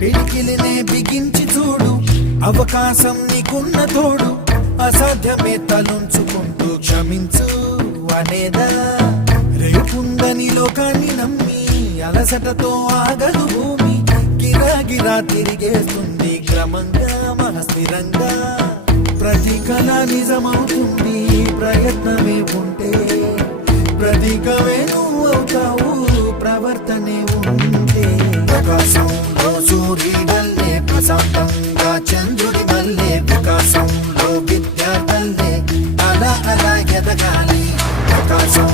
పిడికిలినే బిగించి చూడు, అవకాశం నీకున్న తోడు, అసాధ్యమే తలుంచుకుంటూ క్షమించు అనేదా. రేపుందని లోకాన్ని నమ్మి అలసటతో ఆగదు భూమి, గిరాగిరా తిరిగేస్తుంది క్రమంగా మహస్థిరంగా. ప్రతి కళ నిజమవుతుంది ప్రయత్నమే ఉంటే, ప్రతీకమే నువ్వు అవుతావు ప్రవర్తనే ఉంటే. ప్రకాశంలో సూర్యుడల్లే, ప్రశాంతంగా చంద్రుడి మల్లే, వికాసంలో విద్యార్థులే అలా అలా ఎదగాలి. ప్రకాశం